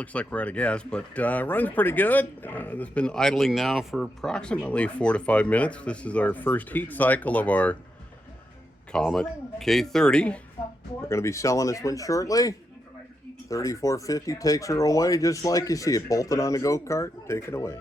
looks like we're out of gas, but runs pretty good. It's been idling now for approximately 4 to 5 minutes. This is our first heat cycle of our KOMET K30. We're going to be selling this one shortly. 3450 takes her away just like you see it, bolted on the go-kart. Take it away.